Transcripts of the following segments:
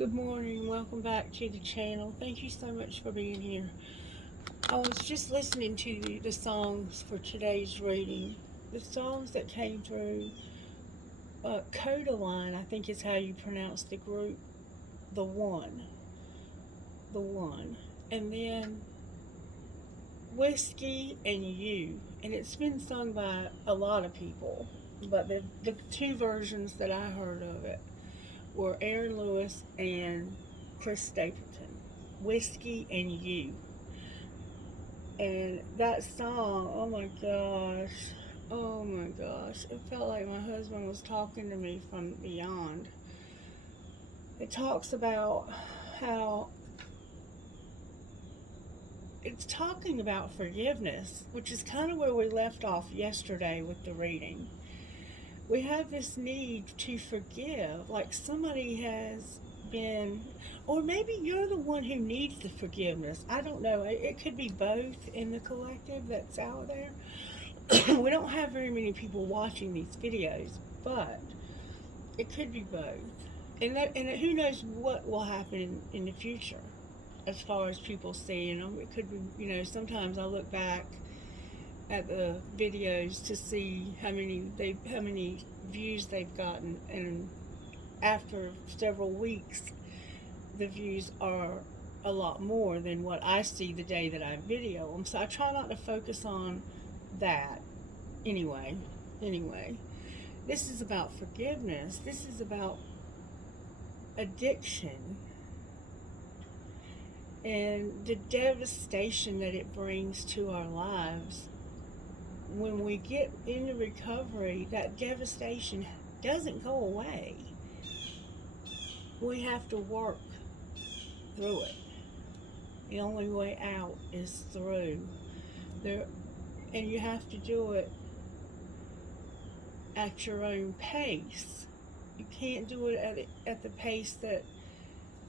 Good morning, welcome back to the channel. Thank you so much for being here. I was just listening to the songs for today's reading. The songs that came through, Codaline, I think is how you pronounce the group, the one, the one. And then Whiskey and You. And it's been sung by a lot of people, but the two versions that I heard of it were Aaron Lewis and Chris Stapleton. Whiskey and You. And that song, oh my gosh, it felt like my husband was talking to me from beyond. It talks about how it's talking about forgiveness, which is kind of where we left off yesterday with the reading. We have this need to forgive, like somebody has been, or maybe you're the one who needs the forgiveness. I don't know. It could be both in the collective that's out there. We don't have very many people watching these videos, but it could be both. And who knows what will happen in the future as far as people seeing them. It could be, sometimes I look back at the videos to see how many views they've gotten, and after several weeks the views are a lot more than what I see the day that I video them. So I try not to focus on that. Anyway, this is about forgiveness. This is about addiction and the devastation that it brings to our lives. When we get into recovery, that devastation doesn't go away. We have to work through it. The only way out is through there, and you have to do it at your own pace. You can't do it at the pace that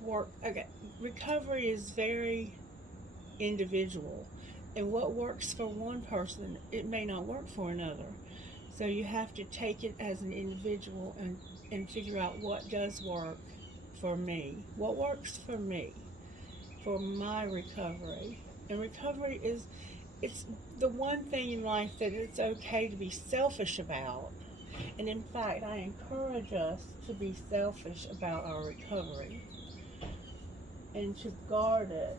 work. Okay, recovery is very individual. And what works for one person, it may not work for another. So you have to take it as an individual and figure out what does work for me. What works for me, for my recovery. And recovery it's the one thing in life that it's okay to be selfish about. And in fact, I encourage us to be selfish about our recovery and to guard it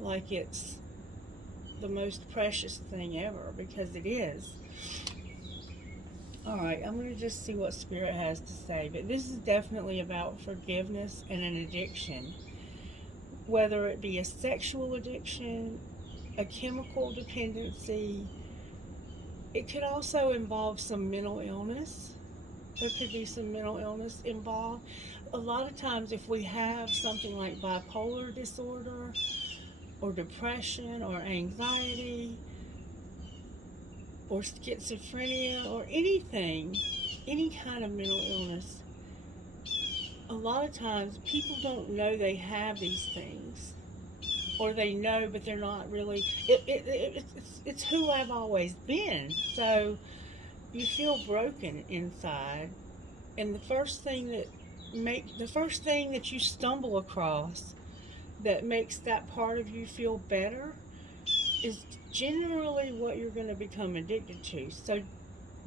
like it's the most precious thing ever, because it is. Alright, I'm going to just see what Spirit has to say. But this is definitely about forgiveness and an addiction. Whether it be a sexual addiction, a chemical dependency, it could also involve some mental illness. There could be some mental illness involved. A lot of times if we have something like bipolar disorder, or depression, or anxiety, or schizophrenia, or anything, any kind of mental illness, a lot of times people don't know they have these things, or they know but they're not really, it's who I've always been. So you feel broken inside, and the first thing that you stumble across that makes that part of you feel better is generally what you're going to become addicted to. So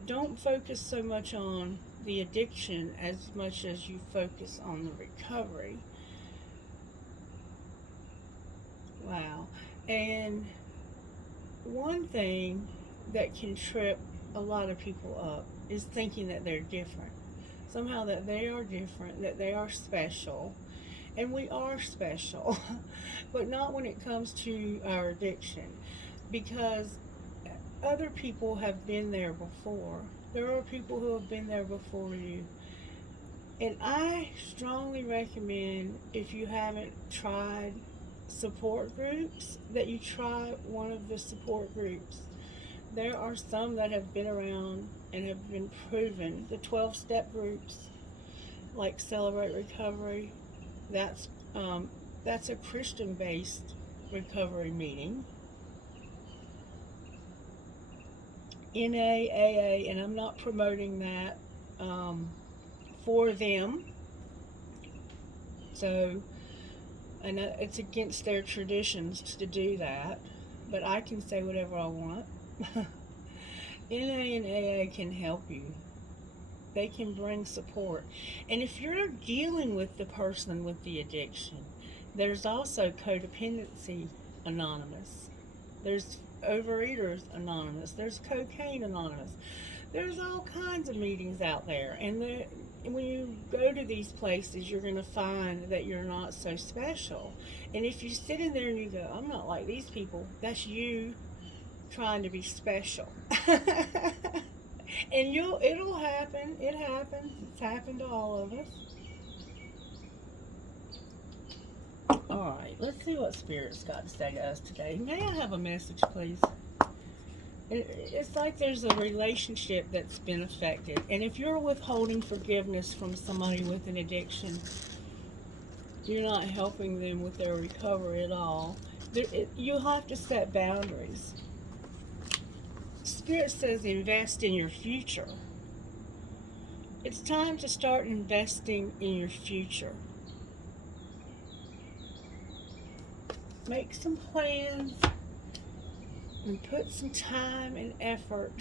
don't focus so much on the addiction as much as you focus on the recovery. Wow. And one thing that can trip a lot of people up is thinking that they're different. Somehow that they are different, that they are special. And we are special, but not when it comes to our addiction, because other people have been there before. There are people who have been there before you. And I strongly recommend, if you haven't tried support groups, that you try one of the support groups. There are some that have been around and have been proven. The 12-step groups, like Celebrate Recovery, that's a Christian-based recovery meeting. NA, AA, and I'm not promoting that for them. So, I know it's against their traditions to do that, but I can say whatever I want. NA and AA can help you. They can bring support. And if you're dealing with the person with the addiction, there's also Codependency Anonymous. There's Overeaters Anonymous. There's Cocaine Anonymous. There's all kinds of meetings out there. And when you go to these places, you're going to find that you're not so special. And if you sit in there and you go, I'm not like these people, that's you trying to be special. And it'll happen. It happens. It's happened to all of us. Alright, let's see what Spirit's got to say to us today. May I have a message, please? It's like there's a relationship that's been affected. And if you're withholding forgiveness from somebody with an addiction, you're not helping them with their recovery at all. You'll have to set boundaries. Spirit says invest in your future. It's time to start investing in your future. Make some plans and put some time and effort.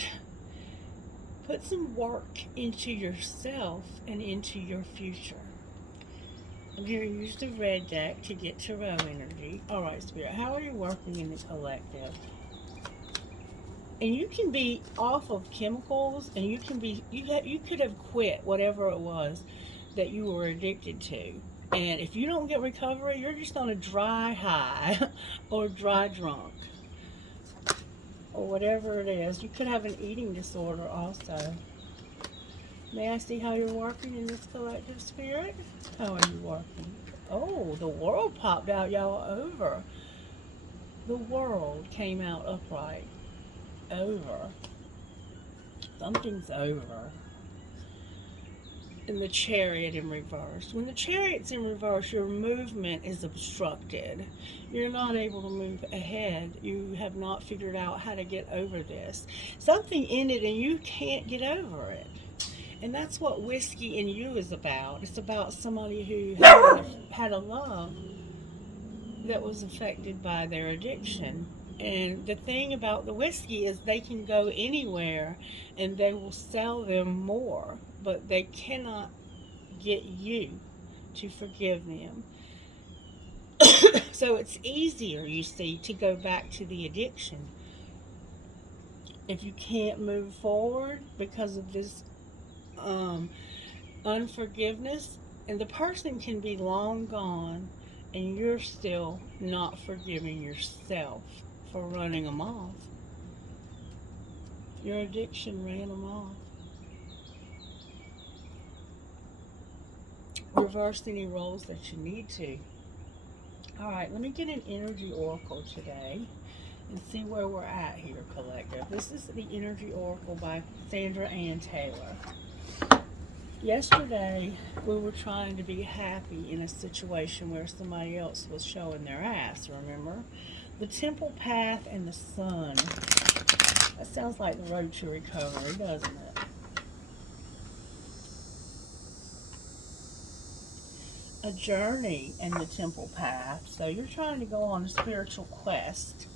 Put some work into yourself and into your future. I'm going to use the red deck to get tarot energy. Alright, Spirit, how are you working in the collective? And you can be off of chemicals, and you could have quit whatever it was that you were addicted to. And if you don't get recovery, you're just on a dry high or dry drunk or whatever it is. You could have an eating disorder also. May I see how you're working in this collective, Spirit? How are you working? Oh, the World popped out, y'all, over. The World came out upright. Over. Something's over. And the Chariot in reverse. When the Chariot's in reverse, your movement is obstructed. You're not able to move ahead. You have not figured out how to get over this. Something ended and you can't get over it. And that's what Whiskey in You is about. It's about somebody who had a love that was affected by their addiction. And the thing about the whiskey is they can go anywhere and they will sell them more, but they cannot get you to forgive them. So it's easier, you see, to go back to the addiction. If you can't move forward because of this unforgiveness, and the person can be long gone and you're still not forgiving yourself for running them off. Your addiction ran them off. Reverse any roles that you need to. Alright, let me get an energy oracle today and see where we're at here, collective. This is the energy oracle by Sandra Ann Taylor. Yesterday, we were trying to be happy in a situation where somebody else was showing their ass, remember? The Temple Path and the Sun. That sounds like the road to recovery, doesn't it? A journey in the Temple Path. So you're trying to go on a spiritual quest.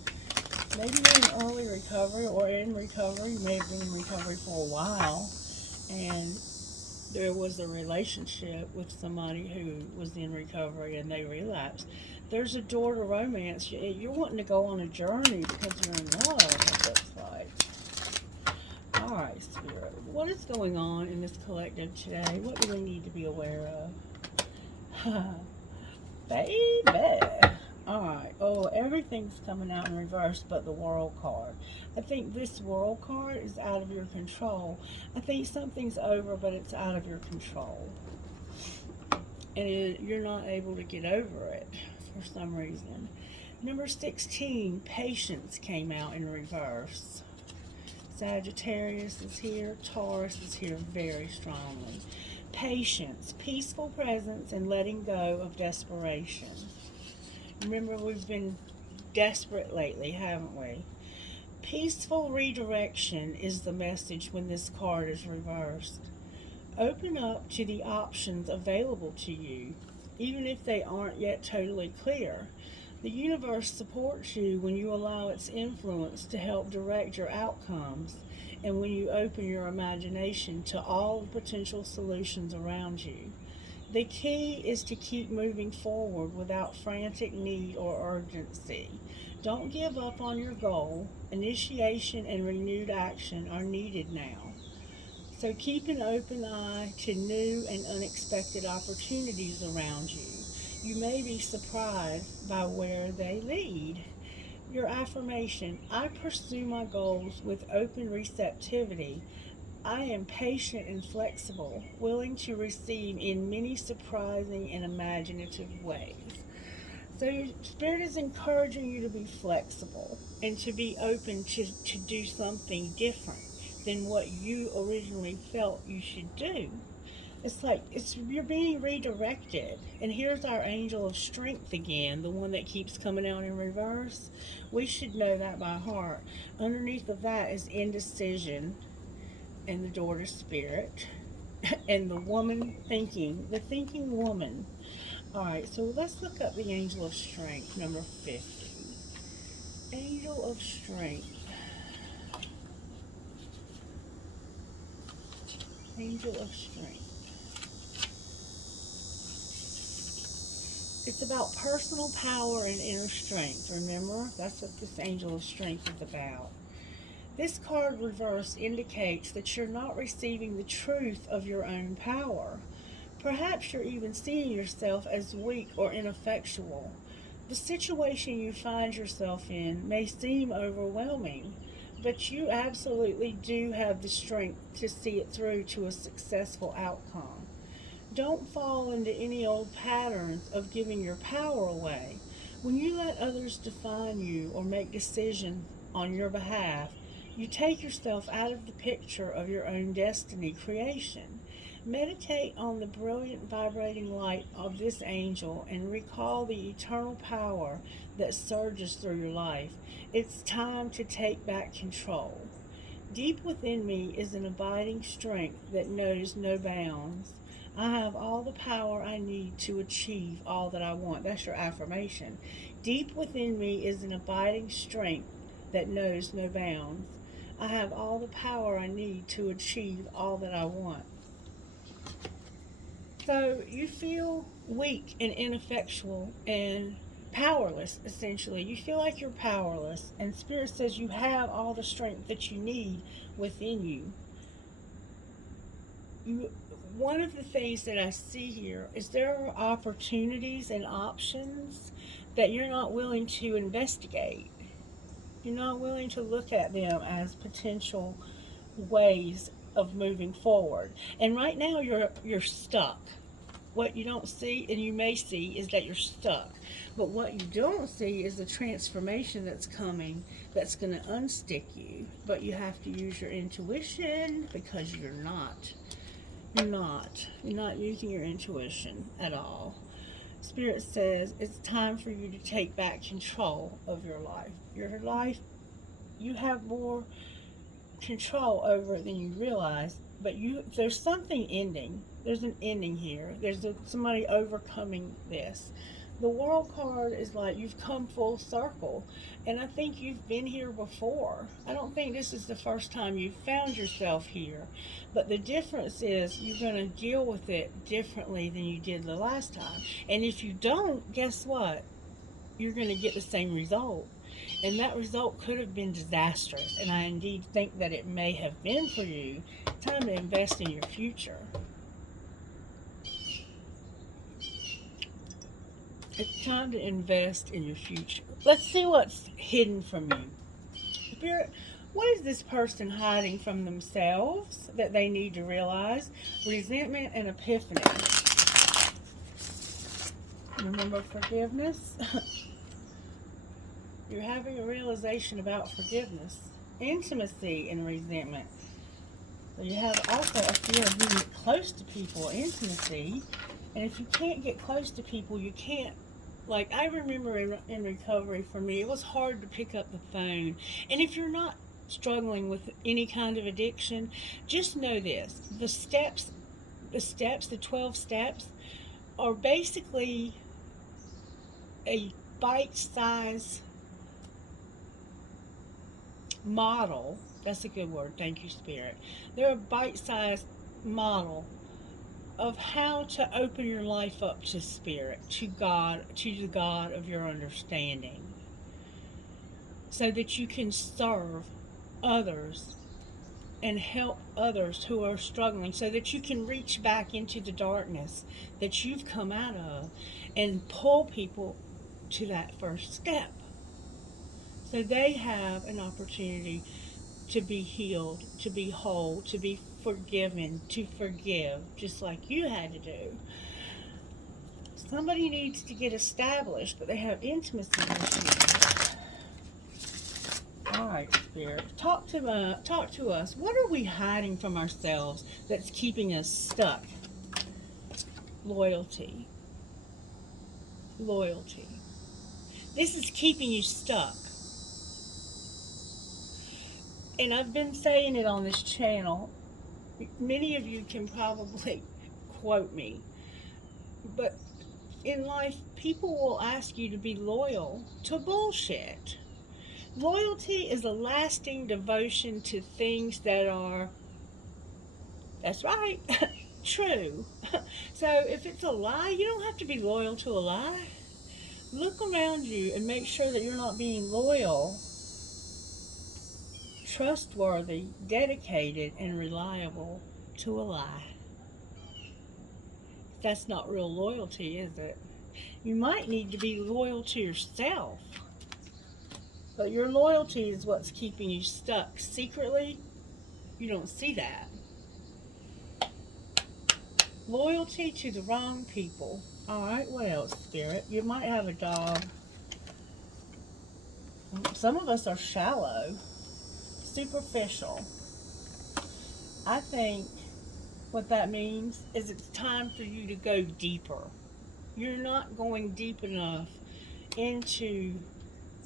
Maybe you're in early recovery or in recovery. You may have been in recovery for a while. And there was a relationship with somebody who was in recovery and they relapsed. There's a door to romance. You're wanting to go on a journey because you're in love, it looks like. Alright, Spirit. What is going on in this collective today? What do we need to be aware of? Baby. Alright. Oh, everything's coming out in reverse but the World card. I think this World card is out of your control. I think something's over but it's out of your control. And you're not able to get over it for some reason. Number 16, Patience came out in reverse. Sagittarius is here. Taurus is here very strongly. Patience, peaceful presence, and letting go of desperation. Remember, we've been desperate lately, haven't we? Peaceful redirection is the message when this card is reversed. Open up to the options available to you, even if they aren't yet totally clear. The universe supports you when you allow its influence to help direct your outcomes, and when you open your imagination to all the potential solutions around you. The key is to keep moving forward without frantic need or urgency. Don't give up on your goal. Initiation and renewed action are needed now. So keep an open eye to new and unexpected opportunities around you. You may be surprised by where they lead. Your affirmation: I pursue my goals with open receptivity. I am patient and flexible, willing to receive in many surprising and imaginative ways. So your spirit is encouraging you to be flexible and to be open to do something different than what you originally felt you should do. It's like you're being redirected. And here's our angel of strength again, the one that keeps coming out in reverse. We should know that by heart. Underneath of that is indecision and the door to spirit and the woman thinking, the thinking woman. All right, so let's look up the angel of strength, number 50. Angel of strength. Angel of strength. It's about personal power and inner strength. Remember, that's what this angel of strength is about. This card reverse indicates that you're not receiving the truth of your own power. Perhaps you're even seeing yourself as weak or ineffectual. The situation you find yourself in may seem overwhelming, but you absolutely do have the strength to see it through to a successful outcome. Don't fall into any old patterns of giving your power away. When you let others define you or make decisions on your behalf, you take yourself out of the picture of your own destiny creation. Meditate on the brilliant vibrating light of this angel and recall the eternal power that surges through your life. It's time to take back control. Deep within me is an abiding strength that knows no bounds. I have all the power I need to achieve all that I want. That's your affirmation. Deep within me is an abiding strength that knows no bounds. I have all the power I need to achieve all that I want. So you feel weak and ineffectual and powerless, essentially. You feel like you're powerless, and Spirit says you have all the strength that you need within you. One of the things that I see here is there are opportunities and options that you're not willing to investigate. You're not willing to look at them as potential ways of moving forward. And right now you're stuck. What you don't see, and you may see, is that you're stuck. But what you don't see is the transformation that's coming that's going to unstick you. But you have to use your intuition, because you're not using your intuition at all. Spirit says it's time for you to take back control of your life. Your life, you have more control over it than you realize, but there's something ending. There's an ending here. There's somebody overcoming this. The World card is like you've come full circle, and I think you've been here before. I don't think this is the first time you've found yourself here, but the difference is you're going to deal with it differently than you did the last time. And if you don't, guess what? You're going to get the same result. And that result could have been disastrous, and I indeed think that it may have been for you. Time to invest in your future. It's time to invest in your future. Let's see what's hidden from you. Spirit, what is this person hiding from themselves that they need to realize? Resentment and epiphany. Remember forgiveness? You're having a realization about forgiveness, intimacy, and resentment. So you have also a fear of being close to people, intimacy. And if you can't get close to people, you can't. Like, I remember in recovery, for me, it was hard to pick up the phone. And if you're not struggling with any kind of addiction, just know this. The steps the steps, the 12 steps, are basically a bite-sized model. That's a good word. Thank you, Spirit. They're a bite-sized model of how to open your life up to Spirit, to God, to the God of your understanding, so that you can serve others and help others who are struggling, so that you can reach back into the darkness that you've come out of and pull people to that first step, so they have an opportunity to be healed, to be whole, to be forgiven, to forgive, just like you had to do. Somebody needs to get established, but they have intimacy issues. All right, Spirit, talk to us. What are we hiding from ourselves that's keeping us stuck? Loyalty. Loyalty. This is keeping you stuck. And I've been saying it on this channel. Many of you can probably quote me. But in life, people will ask you to be loyal to bullshit. Loyalty is a lasting devotion to things that are, that's right, true. So if it's a lie, you don't have to be loyal to a lie. Look around you and make sure that you're not being loyal, trustworthy, dedicated, and reliable to a lie. That's not real loyalty, is it? You might need to be loyal to yourself. But your loyalty is what's keeping you stuck. Secretly, you don't see that. Loyalty to the wrong people. All right, what else, Spirit? You might have a dog. Some of us are shallow, superficial. I think what that means is it's time for you to go deeper. You're not going deep enough into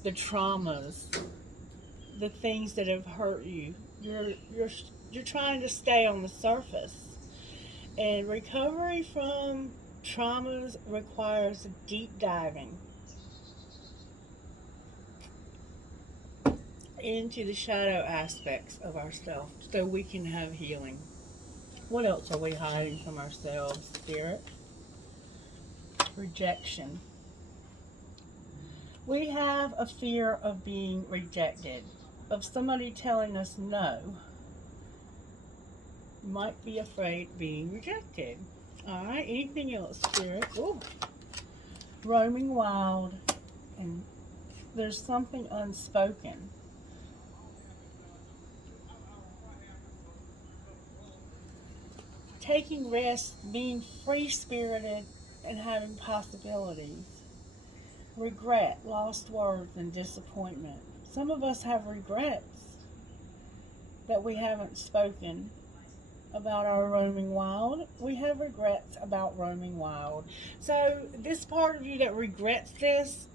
the traumas, the things that have hurt you. You're trying to stay on the surface. And recovery from traumas requires deep diving into the shadow aspects of ourselves so we can have healing. What else are we hiding from ourselves, Spirit? Rejection. We have a fear of being rejected, of somebody telling us no. You might be afraid of being rejected. All right, anything else, Spirit? Ooh. Roaming wild, and there's something unspoken. Taking risks, being free-spirited, and having possibilities. Regret, lost words, and disappointment. Some of us have regrets that we haven't spoken about our roaming wild. We have regrets about roaming wild. So this part of you that regrets this,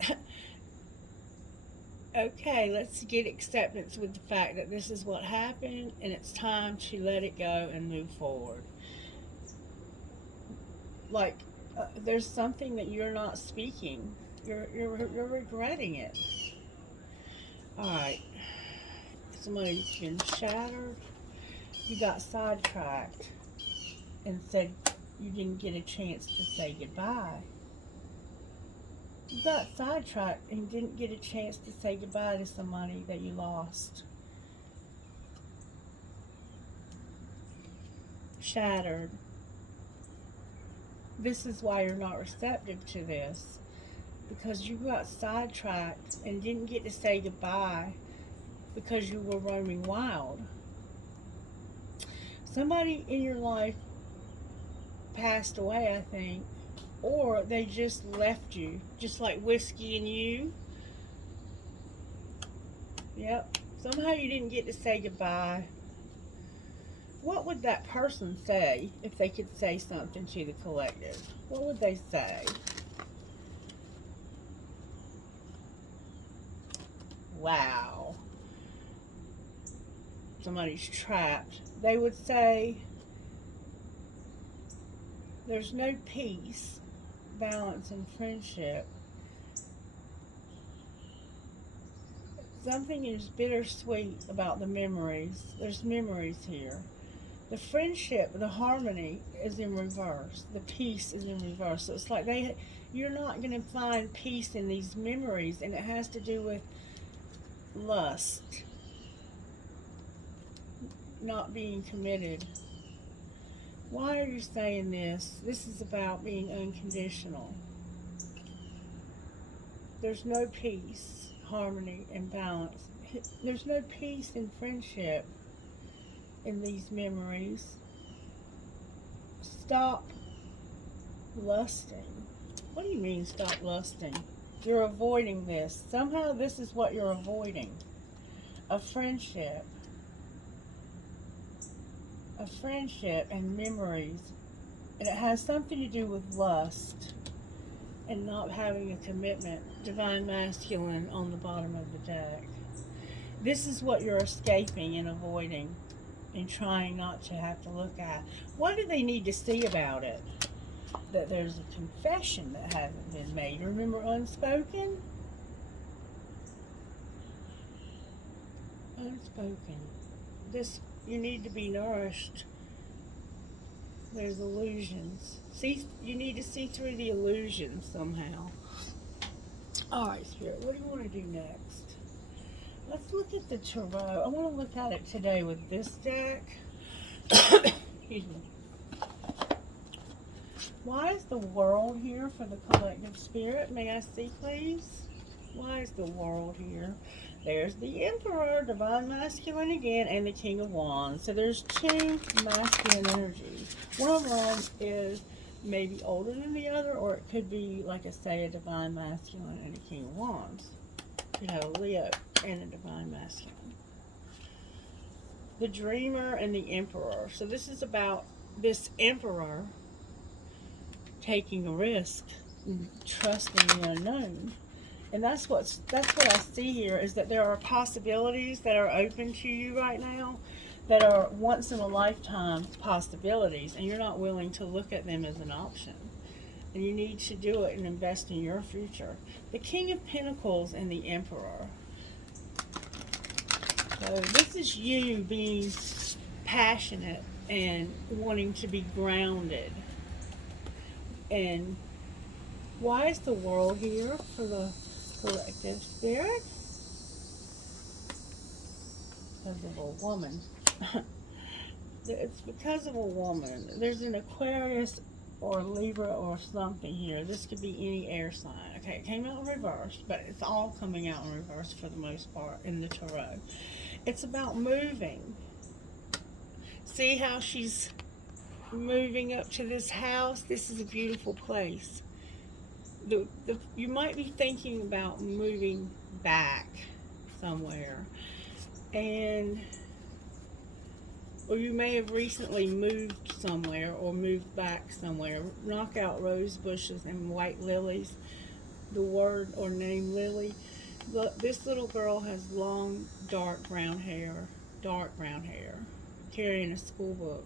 okay, let's get acceptance with the fact that this is what happened and it's time to let it go and move forward. Like, there's something that you're not speaking. You're regretting it. Alright. Somebody's been shattered. You got sidetracked and said you didn't get a chance to say goodbye. You got sidetracked and didn't get a chance to say goodbye to somebody that you lost. Shattered. This is why you're not receptive to this. Because you got sidetracked and didn't get to say goodbye because you were roaming wild. Somebody in your life passed away, I think, or they just left you, just like Whiskey and You. Yep. Somehow you didn't get to say goodbye. What would that person say if they could say something to the collective? What would they say? Wow. Somebody's trapped. They would say, There's no peace, balance, and friendship. Something is bittersweet about the memories. There's memories here. The friendship, the harmony is in reverse. The peace is in reverse. So it's like you're not going to find peace in these memories, and it has to do with lust, not being committed. Why are you saying this? This is about being unconditional. There's no peace, harmony, and balance. There's no peace in friendship in these memories. Stop lusting. What do you mean stop lusting? You're avoiding this. Somehow this is what you're avoiding. A friendship. A friendship and memories. And it has something to do with lust and not having a commitment. Divine masculine on the bottom of the deck. This is what you're escaping and avoiding and trying not to have to look at. What do they need to see about it? That there's a confession that hasn't been made. Remember unspoken? Unspoken. This, you need to be nourished. There's illusions. See, you need to see through the illusions somehow. Alright, Spirit, what do you want to do next? Let's look at the Tarot. I want to look at it today with this deck. Excuse me. Why is the World here for the collective spirit? May I see, please? Why is the World here? There's the Emperor, Divine Masculine again, and the King of Wands. So there's two masculine energies. One of them is maybe older than the other, or it could be, like I say, a Divine Masculine and a King of Wands. You have a Leo and a Divine Masculine. The Dreamer and the Emperor. So this is about this Emperor taking a risk and trusting the unknown. And that's what I see here, is that there are possibilities that are open to you right now that are once in a lifetime possibilities, and you're not willing to look at them as an option. And you need to do it and invest in your future. The King of Pentacles and the Emperor. So this is you being passionate and wanting to be grounded. And why is the World here for the collective spirit? Because of a woman. It's because of a woman. There's an Aquarius or Libra or something here. This could be any air sign. Okay, it came out in reverse, but it's all coming out in reverse for the most part in the Tarot. It's about moving. See how she's moving up to this house? This is a beautiful place. You might be thinking about moving back somewhere, or you may have recently moved somewhere or moved back somewhere. Knock out rose bushes and white lilies. The word or name Lily. Look, this little girl has long, dark brown hair, carrying a school book.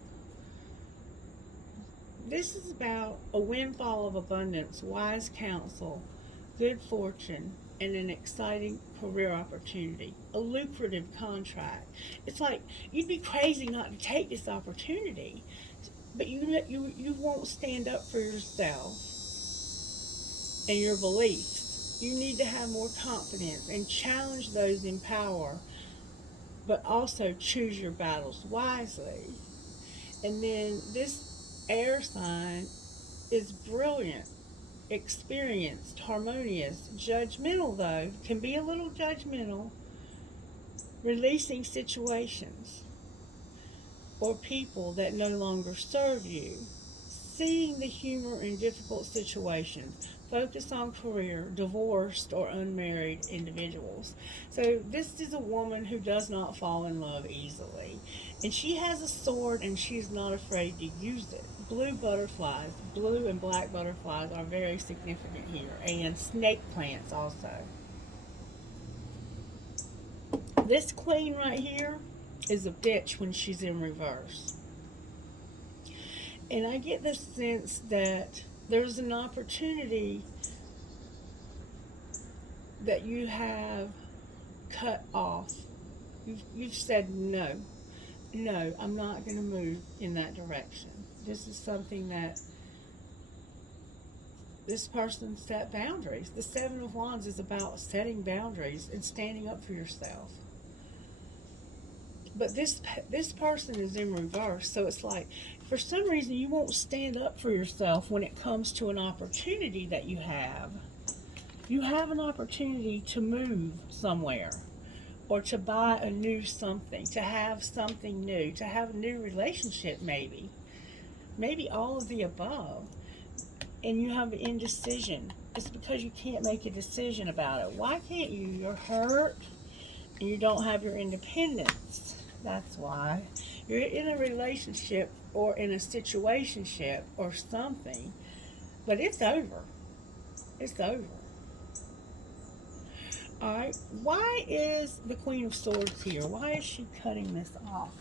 This is about a windfall of abundance, wise counsel, good fortune, and an exciting career opportunity, a lucrative contract. It's like you'd be crazy not to take this opportunity, but you won't stand up for yourself and your beliefs. You need to have more confidence and challenge those in power, but also choose your battles wisely. And then this air sign is brilliant, experienced, harmonious, judgmental though, can be a little judgmental, releasing situations or people that no longer serve you, seeing the humor in difficult situations, focus on career, divorced or unmarried individuals. So this is a woman who does not fall in love easily. And she has a sword and she's not afraid to use it. Blue butterflies, blue and black butterflies are very significant here. And snake plants also. This queen right here is a bitch when she's in reverse. And I get the sense that there's an opportunity that you have cut off. You've said no. No, I'm not going to move in that direction. This is something that this person set boundaries. The Seven of Wands is about setting boundaries and standing up for yourself. But this person is in reverse, so it's like, for some reason, you won't stand up for yourself when it comes to an opportunity that you have. You have an opportunity to move somewhere, or to buy a new something, to have something new, to have a new relationship, maybe all of the above, and you have indecision. It's because you can't make a decision about it. Why can't you? You're hurt, and you don't have your independence. That's why. You're in a relationship or in a situationship or something, but it's over. It's over. All right. Why is the Queen of Swords here? Why is she cutting this off?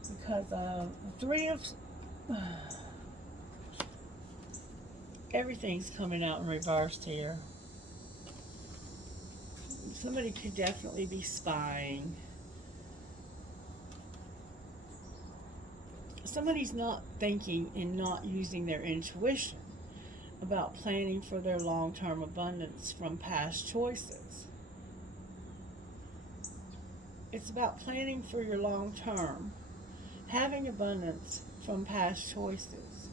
Because the Three of... everything's coming out in reverse here. Somebody could definitely be spying. Somebody's not thinking and not using their intuition about planning for their long-term abundance from past choices. It's about planning for your long-term, having abundance from past choices.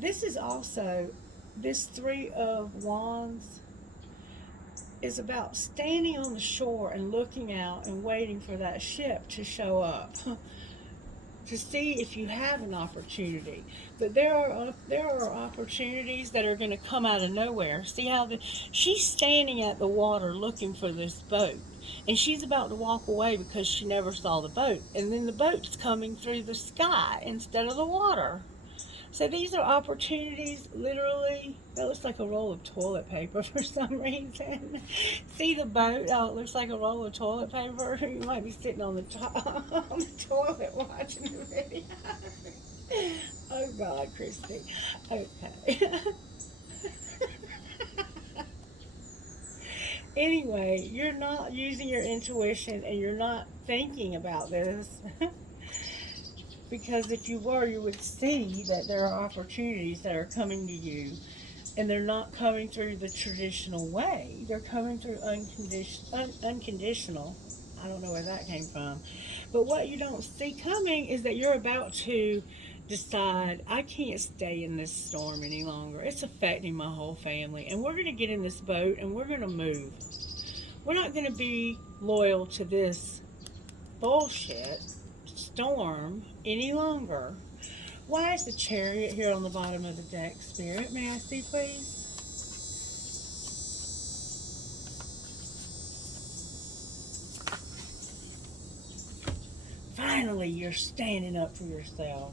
This is also, this Three of Wands is about standing on the shore and looking out and waiting for that ship to show up to see if you have an opportunity. But there are opportunities that are going to come out of nowhere. See how she's standing at the water looking for this boat, and she's about to walk away because she never saw the boat, and then the boat's coming through the sky instead of the water. So these are opportunities, literally. That looks like a roll of toilet paper for some reason. See the boat? Oh, it looks like a roll of toilet paper. You might be sitting on the on the toilet watching the video. Oh God, Christie. Okay. Anyway, you're not using your intuition and you're not thinking about this. Because if you were, you would see that there are opportunities that are coming to you, and they're not coming through the traditional way. They're coming through unconditional. I don't know where that came from. But what you don't see coming is that you're about to decide, I can't stay in this storm any longer. It's affecting my whole family. And we're going to get in this boat and we're going to move. We're not going to be loyal to this bullshit storm any longer. Why is the Chariot here on the bottom of the deck, Spirit? May I see, please? Finally, you're standing up for yourself.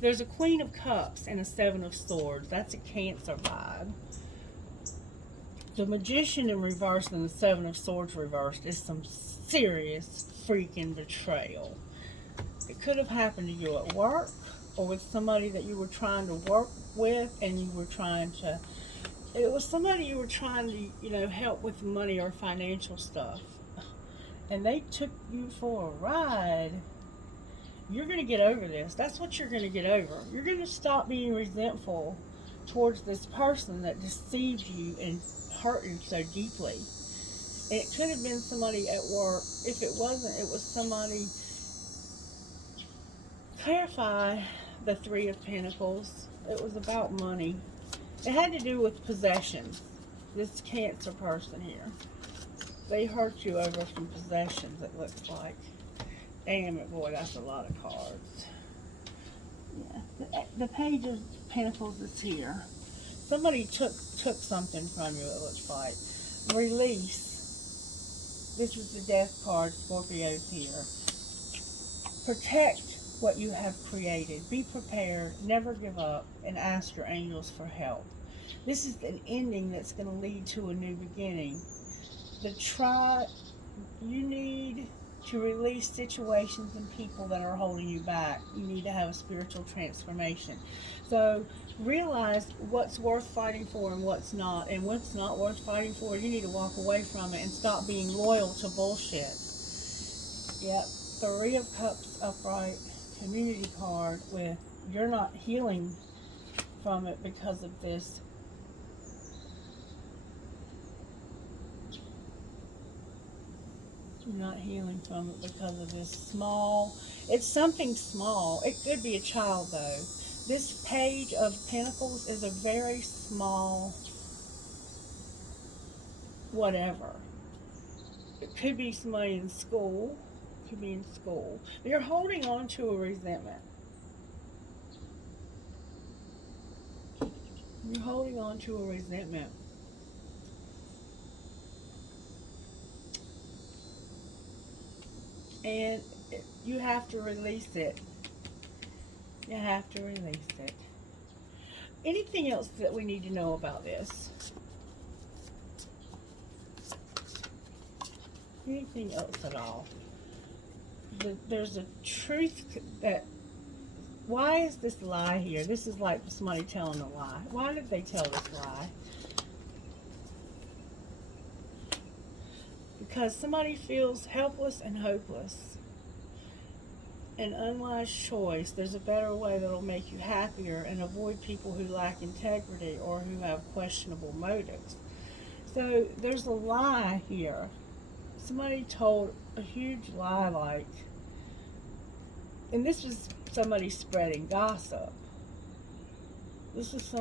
There's a Queen of Cups and a Seven of Swords. That's a Cancer vibe. The Magician in reverse and the Seven of Swords reversed is some serious freaking betrayal. It could have happened to you at work or with somebody that you were trying to work with, and you were trying to, it was somebody you were trying to, help with money or financial stuff. And they took you for a ride. You're going to get over this. That's what you're going to get over. You're going to stop being resentful towards this person that deceived you and hurt you so deeply. And it could have been somebody at work. If it wasn't, it was somebody. Clarify the Three of Pentacles. It was about money. It had to do with possessions. This Cancer person here. They hurt you over some possessions, it looks like. Damn it, boy, that's a lot of cards. Yeah, the Page of Pentacles is here. Somebody took something from you, it looks like. Release. This is the Death card. Scorpio's here. Protect what you have created. Be prepared. Never give up. And ask your angels for help. This is an ending that's going to lead to a new beginning. You need to release situations and people that are holding you back. You need to have a spiritual transformation. So realize what's worth fighting for and what's not. And what's not worth fighting for, you need to walk away from it and stop being loyal to bullshit. Yep. Three of Cups upright, community card with you're not healing from it because of this. You're not healing from it because of this small. It's something small. It could be a child, though. This Page of Pentacles is a very small whatever. It could be somebody in school. It could be in school. But you're holding on to a resentment. You're holding on to a resentment. And you have to release it. You have to release it. Anything else that we need to know about this? Anything else at all? There's a truth that... Why is this lie here? This is like somebody telling a lie. Why did they tell this lie? Because somebody feels helpless and hopeless. An unwise choice. There's a better way that'll make you happier and avoid people who lack integrity or who have questionable motives. So there's a lie here. Somebody told a huge lie, like, and this was somebody spreading gossip. This is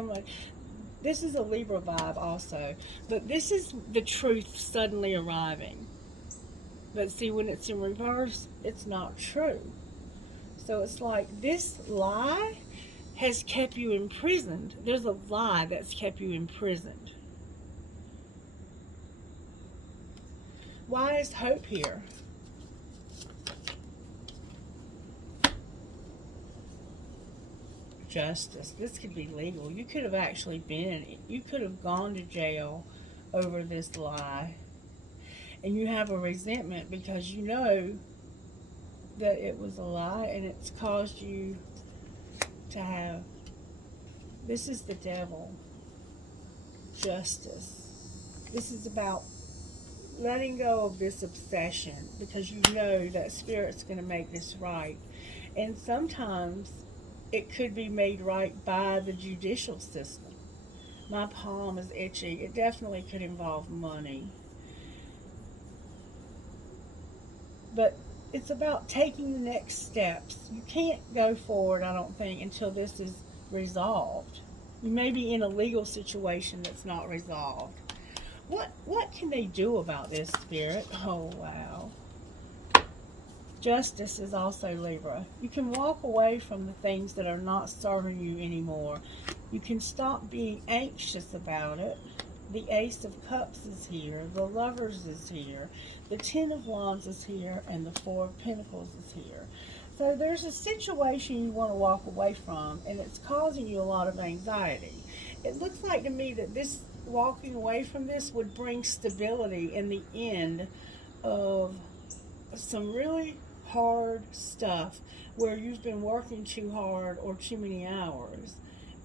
a Libra vibe also. But this is the truth suddenly arriving. But see, when it's in reverse, it's not true. So it's like this lie has kept you imprisoned. There's a lie that's kept you imprisoned. Why is hope here? Justice. This could be legal. You could have actually you could have gone to jail over this lie. And you have a resentment because you know that it was a lie and it's caused you to have... This is the devil. Justice. This is about letting go of this obsession because you know that Spirit's going to make this right. And sometimes it could be made right by the judicial system. My palm is itchy. It definitely could involve money. But it's about taking the next steps. You can't go forward, I don't think, until this is resolved. You may be in a legal situation that's not resolved. What can they do about this, Spirit? Oh, wow. Justice is also Libra. You can walk away from the things that are not serving you anymore. You can stop being anxious about it. The Ace of Cups is here. The Lovers is here. The Ten of Wands is here. And the Four of Pentacles is here. So there's a situation you want to walk away from, and it's causing you a lot of anxiety. It looks like to me that this walking away from this would bring stability in the end of some really hard stuff where you've been working too hard or too many hours,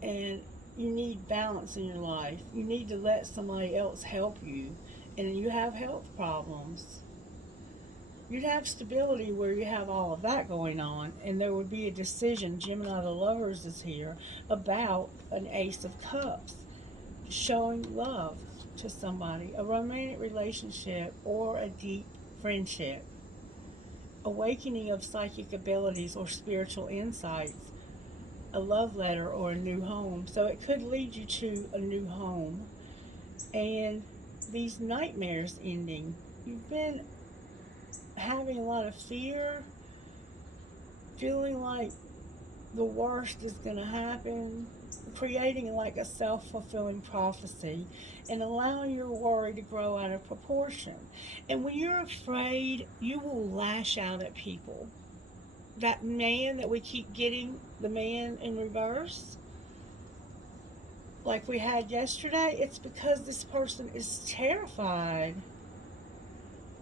and you need balance in your life. You need to let somebody else help you, and you have health problems. You'd have stability where you have all of that going on, and there would be a decision. Gemini the Lovers is here about an Ace of Cups, showing love to somebody, a romantic relationship or a deep friendship, awakening of psychic abilities or spiritual insights, a love letter or a new home. So it could lead you to a new home. And these nightmares ending. You've been having a lot of fear, feeling like the worst is going to happen, creating like a self-fulfilling prophecy, and allowing your worry to grow out of proportion. And when you're afraid, you will lash out at people. That man that we keep getting, the man in reverse, like we had yesterday, it's because this person is terrified.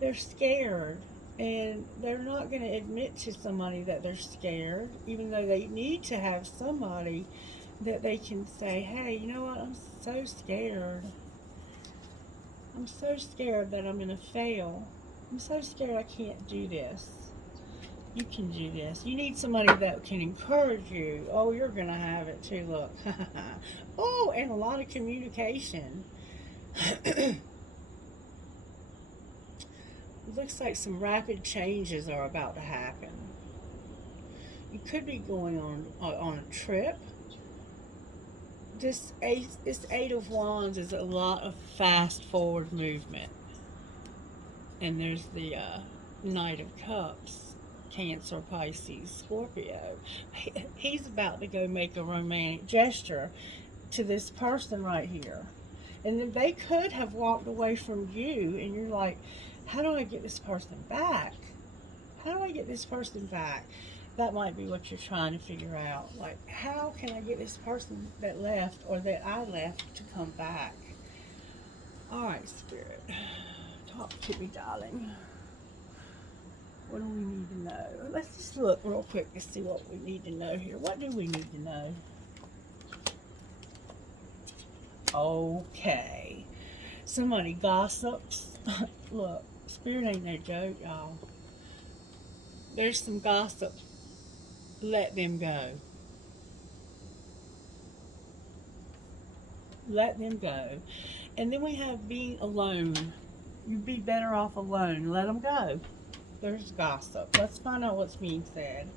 They're scared. And they're not going to admit to somebody that they're scared, even though they need to have somebody that they can say, hey, you know what, I'm so scared. I'm so scared that I'm going to fail. I'm so scared I can't do this. You can do this. You need somebody that can encourage you. Oh, you're going to have it too, look. Oh, and a lot of communication. It looks like some rapid changes are about to happen. You could be going on a trip. This Eight of Wands is a lot of fast forward movement. And there's the Knight of Cups. Cancer, Pisces, Scorpio. He's about to go make a romantic gesture to this person right here. And then they could have walked away from you, and you're like, how do I get this person back? How do I get this person back? That might be what you're trying to figure out. Like, how can I get this person that left or that I left to come back? All right, Spirit. Talk to me, darling. What do we need to know? Let's just look real quick to see what we need to know here. What do we need to know? Okay. Somebody gossips. Look, Spirit ain't no joke, y'all. There's some gossip. Let them go. Let them go. And then we have being alone. You'd be better off alone. Let them go. There's gossip. Let's find out what's being said.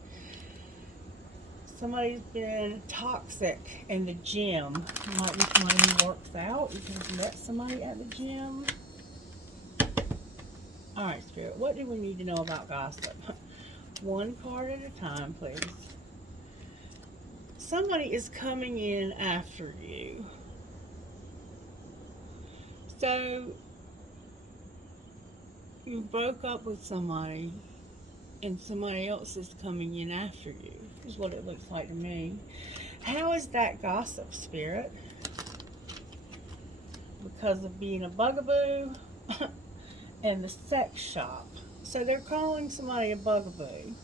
Somebody's been toxic in the gym. Might be somebody who works out. You could have met somebody at the gym. Alright, Spirit. What do we need to know about gossip? One card at a time, please. Somebody is coming in after you. So, you broke up with somebody and somebody else is coming in after you, is what it looks like to me. How is that gossip, Spirit? Because of being a bugaboo and the sex shop. So they're calling somebody a bugaboo.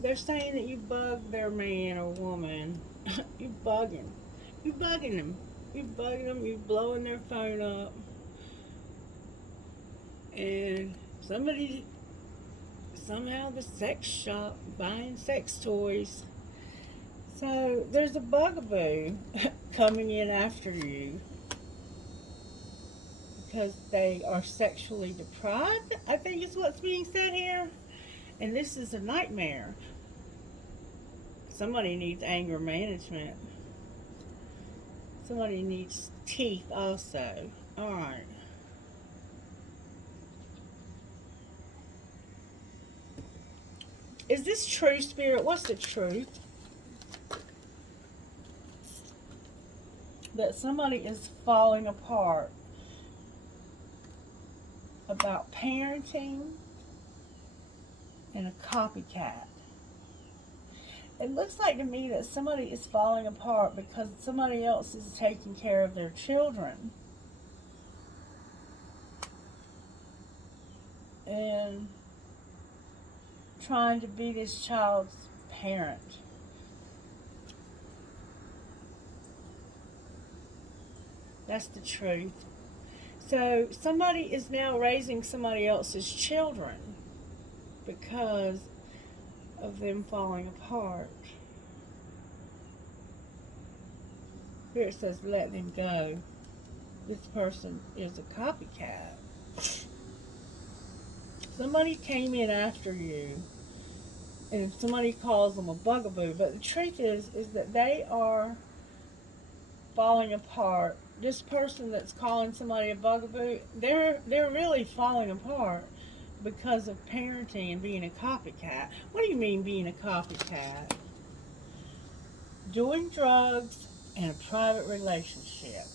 They're saying that you bug their man or woman. You bugging. You bugging them. You bugging them. You blowing their phone up. And somebody, somehow the sex shop, buying sex toys. So there's a bugaboo coming in after you because they are sexually deprived, I think is what's being said here. And this is a nightmare. Somebody needs anger management. Somebody needs teeth also. Alright. Is this true, Spirit? What's the truth? That somebody is falling apart about parenting and a copycat. It looks like to me that somebody is falling apart because somebody else is taking care of their children. And trying to be this child's parent. That's the truth. So somebody is now raising somebody else's children because of them falling apart. Here it says, let them go. This person is a copycat. Somebody came in after you, and somebody calls them a bugaboo, but the truth is that they are falling apart. This person that's calling somebody a bugaboo, they're really falling apart because of parenting and being a copycat. What do you mean being a copycat? Doing drugs and a private relationship.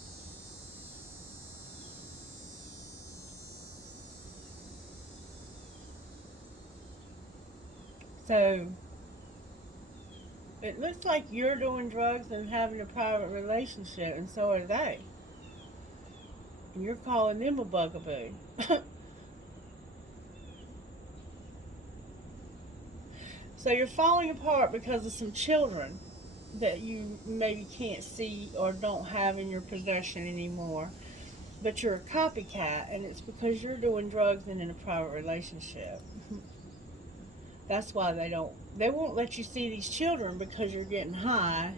So, it looks like you're doing drugs and having a private relationship, and so are they. And you're calling them a bugaboo. So you're falling apart because of some children that you maybe can't see or don't have in your possession anymore. But you're a copycat, and it's because you're doing drugs and in a private relationship. That's why they won't let you see these children, because you're getting high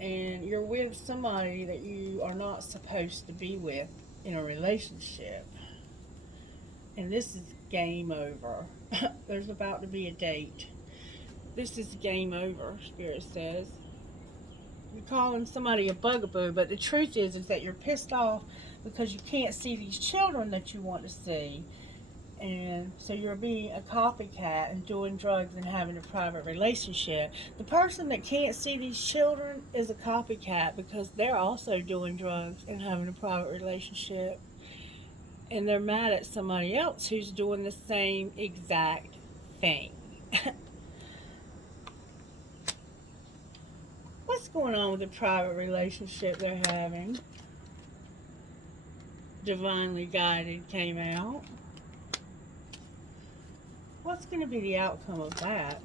and you're with somebody that you are not supposed to be with in a relationship. And this is game over. There's about to be a date. This is game over, Spirit says. You're calling somebody a bugaboo, but the truth is that you're pissed off because you can't see these children that you want to see. And so you're being a copycat and doing drugs and having a private relationship. The person that can't see these children is a copycat because they're also doing drugs and having a private relationship. And they're mad at somebody else who's doing the same exact thing. What's going on with the private relationship they're having? Divinely guided came out. What's going to be the outcome of that?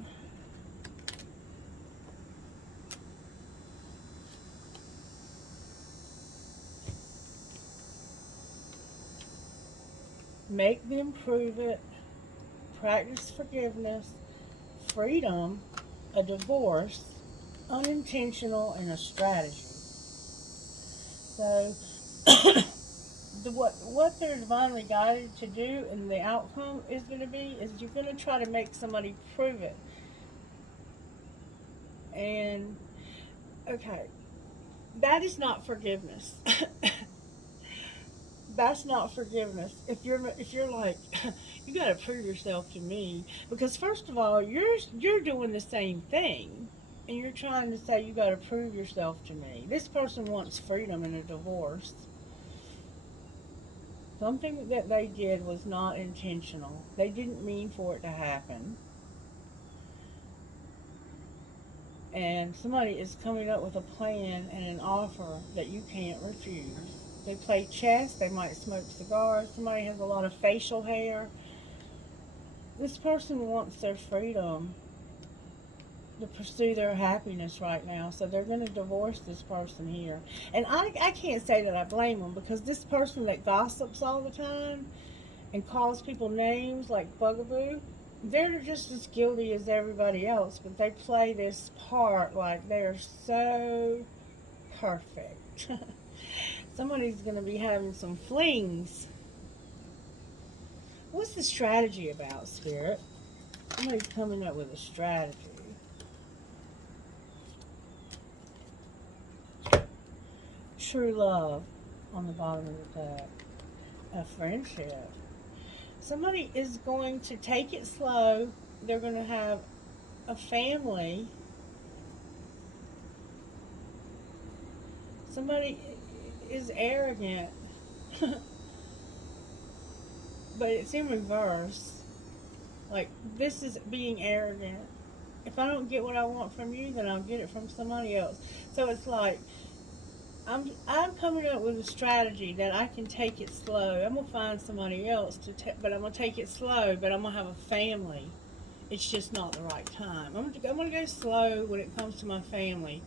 Make them prove it. Practice forgiveness. Freedom. A divorce. Unintentional, and a strategy. So what they're divinely guided to do and the outcome is going to be is you're going to try to make somebody prove it. And okay, that is not forgiveness. That's not forgiveness. If you're like, you got to prove yourself to me, because first of all, you're doing the same thing, and you're trying to say you got to prove yourself to me. This person wants freedom in a divorce. Something that they did was not intentional. They didn't mean for it to happen. And somebody is coming up with a plan and an offer that you can't refuse. They play chess. They might smoke cigars. Somebody has a lot of facial hair. This person wants their freedom to pursue their happiness right now. So they're going to divorce this person here. And I can't say that I blame them, because this person that gossips all the time and calls people names like bugaboo, they're just as guilty as everybody else, but they play this part like they're so perfect. Somebody's going to be having some flings. What's the strategy about, Spirit? Somebody's coming up with a strategy. True love on the bottom of the deck. A friendship. Somebody is going to take it slow. They're going to have a family. Somebody is arrogant. But it's in reverse. Like, this is being arrogant. If I don't get what I want from you, then I'll get it from somebody else. So it's like, I'm coming up with a strategy that I can take it slow. I'm going to find somebody else but I'm going to take it slow, but I'm going to have a family. It's just not the right time. I'm going to go slow when it comes to my family.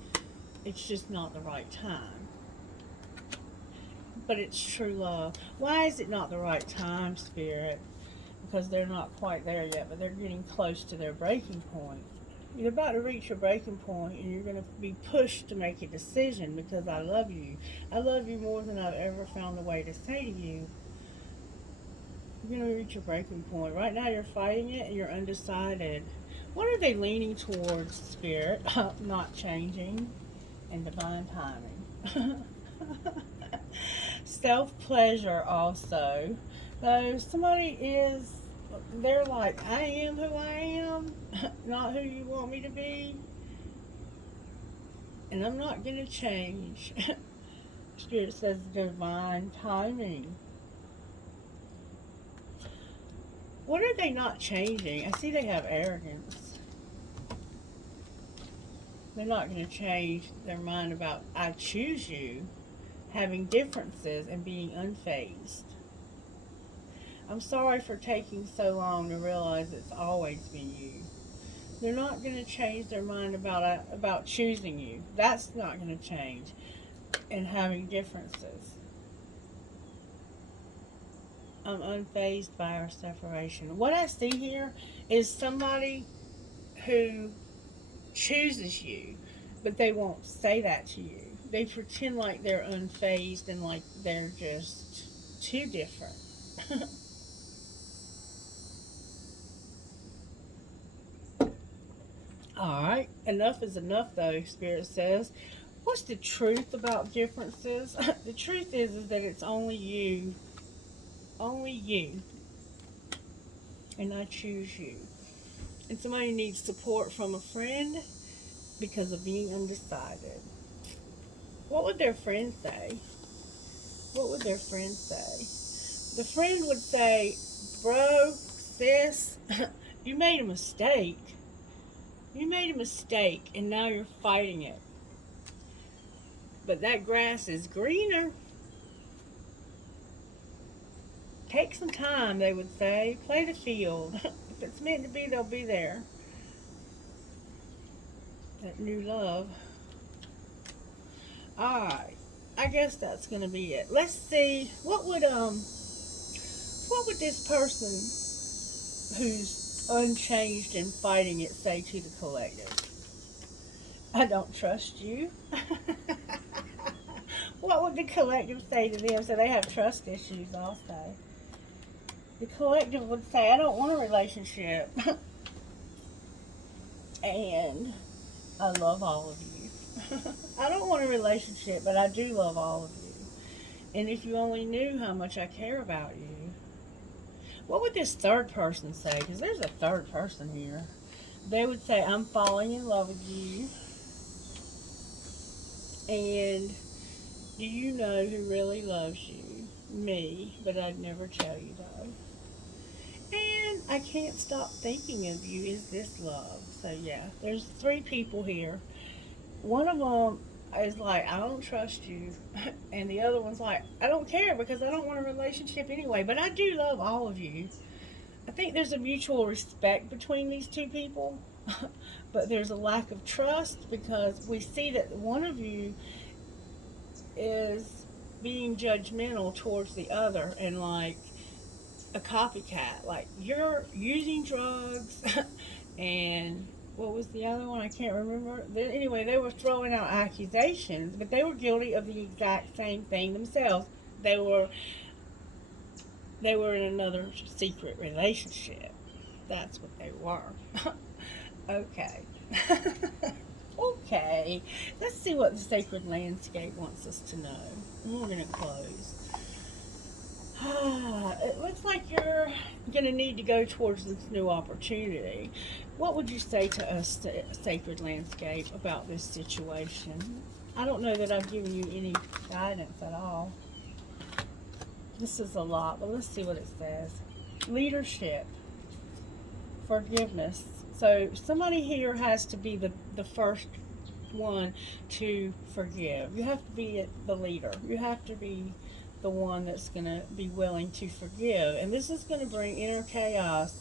It's just not the right time. But it's true love. Why is it not the right time, Spirit? Because they're not quite there yet, but they're getting close to their breaking point. You're about to reach your breaking point, and you're going to be pushed to make a decision, because I love you. I love you more than I've ever found a way to say to you. You're going to reach your breaking point. Right now you're fighting it and you're undecided. What are they leaning towards, Spirit? Not changing and divine timing. Self-pleasure also. So somebody they're like, I am who I am, not who you want me to be. And I'm not going to change. Spirit says divine timing. What are they not changing? I see they have arrogance. They're not going to change their mind about I choose you, having differences and being unfazed. I'm sorry for taking so long to realize it's always been you. They're not going to change their mind about choosing you. That's not going to change. And having differences. I'm unfazed by our separation. What I see here is somebody who chooses you, but they won't say that to you. They pretend like they're unfazed and like they're just too different. Alright, enough is enough though, Spirit says. What's the truth about differences? The truth is that it's only you. Only you. And I choose you. And somebody needs support from a friend because of being undecided. What would their friend say? What would their friend say? The friend would say, bro, sis, you made a mistake. You made a mistake and now you're fighting it. But that grass is greener. Take some time, they would say. Play the field. If it's meant to be, they'll be there. That new love. Alright. I guess that's gonna be it. Let's see. What would this person who's unchanged and fighting it say to the collective? I don't trust you. What would the collective say to them? So they have trust issues also. The collective would say, I don't want a relationship. And I love all of you. I don't want a relationship, but I do love all of you. And if you only knew how much I care about you. What would this third person say? Because there's a third person here. They would say, I'm falling in love with you. And do you know who really loves you? Me, but I'd never tell you though. And I can't stop thinking of you. Is this love? So yeah, there's 3 people here. One of them is like, I don't trust you. And the other one's like, I don't care because I don't want a relationship anyway, but I do love all of you. I think there's a mutual respect between these 2 people. But there's a lack of trust because we see that one of you is being judgmental towards the other and like a copycat. Like, you're using drugs and what was the other one? I can't remember. Anyway, they were throwing out accusations, but they were guilty of the exact same thing themselves. They were in another secret relationship. That's what they were. Okay. Okay. Let's see what the sacred landscape wants us to know. And we're going to close. It looks like you're going to need to go towards this new opportunity. What would you say to us, sacred landscape, about this situation? I don't know that I've given you any guidance at all. This is a lot, but let's see what it says. Leadership. Forgiveness. So somebody here has to be the first one to forgive. You have to be the leader. You have to be the one that's going to be willing to forgive. And this is going to bring inner chaos,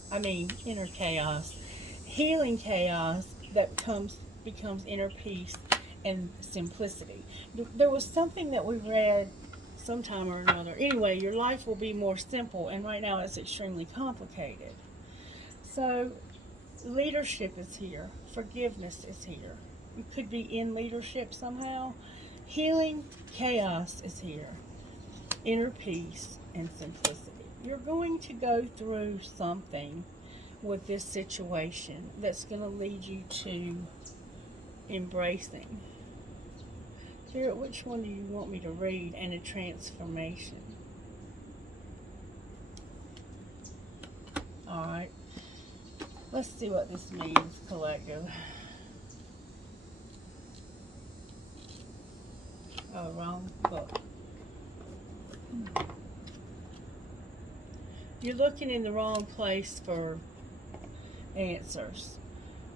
healing chaos that becomes inner peace and simplicity. There was something that we read sometime or another. Anyway, your life will be more simple, and right now it's extremely complicated. So leadership is here. Forgiveness is here. You could be in leadership somehow. Healing chaos is here. Inner peace and simplicity. You're going to go through something with this situation that's going to lead you to embracing. Spirit, which one do you want me to read? And a transformation. Alright. Let's see what this means, collective. Oh, wrong book. You're looking in the wrong place for answers.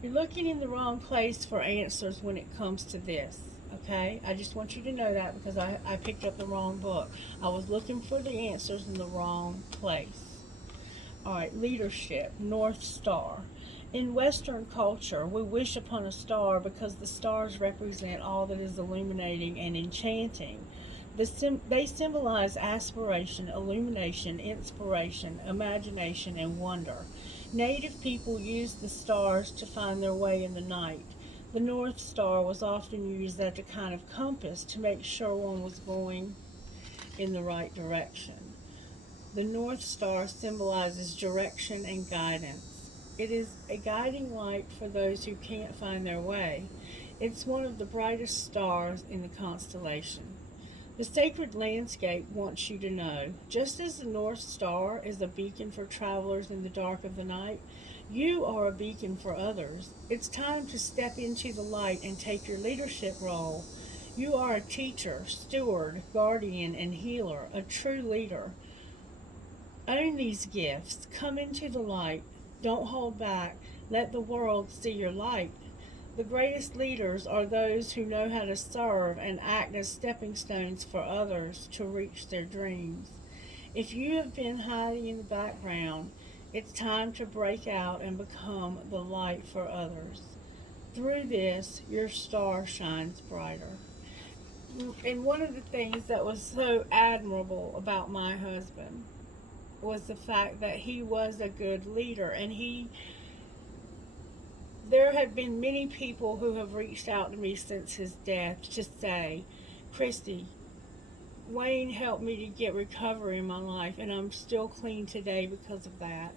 You're looking in the wrong place for answers when it comes to this. Okay? I just want you to know that because I picked up the wrong book. I was looking for the answers in the wrong place. Alright, leadership, North Star. In Western culture, we wish upon a star because the stars represent all that is illuminating and enchanting. They symbolize aspiration, illumination, inspiration, imagination, and wonder. Native people used the stars to find their way in the night. The North Star was often used as a kind of compass to make sure one was going in the right direction. The North Star symbolizes direction and guidance. It is a guiding light for those who can't find their way. It's one of the brightest stars in the constellation. The sacred landscape wants you to know, just as the North Star is a beacon for travelers in the dark of the night, you are a beacon for others. It's time to step into the light and take your leadership role. You are a teacher, steward, guardian, and healer, a true leader. Own these gifts. Come into the light. Don't hold back. Let the world see your light. The greatest leaders are those who know how to serve and act as stepping stones for others to reach their dreams. If you have been hiding in the background, it's time to break out and become the light for others. Through this, your star shines brighter. And one of the things that was so admirable about my husband was the fact that he was a good leader, and there have been many people who have reached out to me since his death to say, Christie, Wayne helped me to get recovery in my life, and I'm still clean today because of that.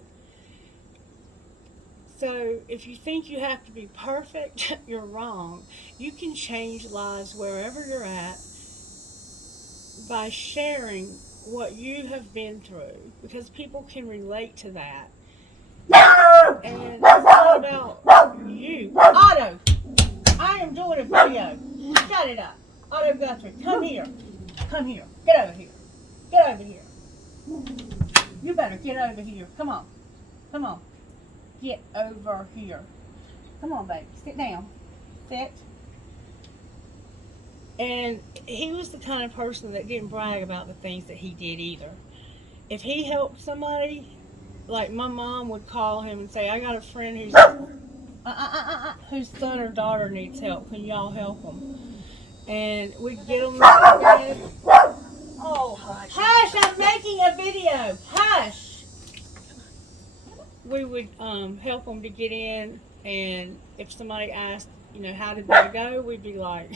So if you think you have to be perfect, you're wrong. You can change lives wherever you're at by sharing what you have been through, because people can relate to that. And it's not about you. Otto, I am doing a video. Shut it up. Otto Guthrie, come here. Come here. Get over here. Get over here. You better get over here. Come on. Come on. Get over here. Come on, baby. Sit down. Sit. And he was the kind of person that didn't brag about the things that he did either. If he helped somebody, like my mom would call him and say, I got a friend whose son or daughter needs help. Can y'all help them? And we'd get them to bed. Oh, hush. Hush, I'm making a video. Hush. We would help them to get in, and if somebody asked, how did they go, we'd be like,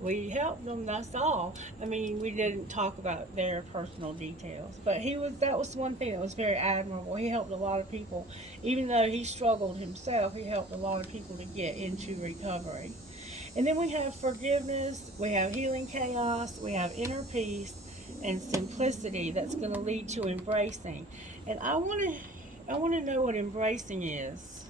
we helped them, that's all. I mean, we didn't talk about their personal details, but that was one thing that was very admirable. He helped a lot of people. Even though he struggled himself, he helped a lot of people to get into recovery. And then we have forgiveness, we have healing chaos, we have inner peace, and simplicity that's going to lead to embracing. And I want to know what embracing is.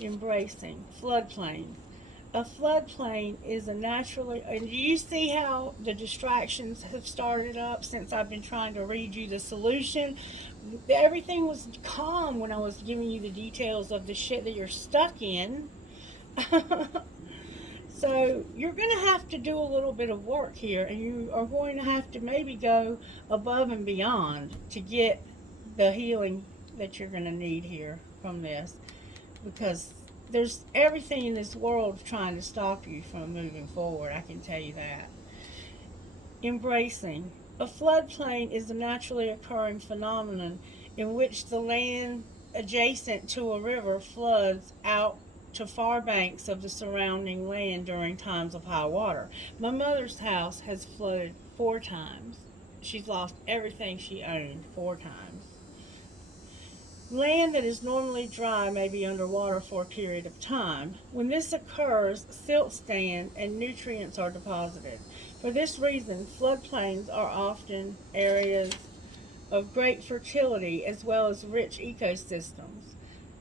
Embracing floodplain. A floodplain is a naturally, and do you see how the distractions have started up since I've been trying to read you the solution? Everything was calm when I was giving you the details of the shit that you're stuck in. So you're going to have to do a little bit of work here, and you are going to have to maybe go above and beyond to get the healing that you're going to need here from this. Because there's everything in this world trying to stop you from moving forward, I can tell you that. Embracing. A floodplain is a naturally occurring phenomenon in which the land adjacent to a river floods out to far banks of the surrounding land during times of high water. My mother's house has flooded 4 times. She's lost everything she owned 4 times. Land that is normally dry may be underwater for a period of time. When this occurs, silt stand and nutrients are deposited. For this reason, floodplains are often areas of great fertility as well as rich ecosystems.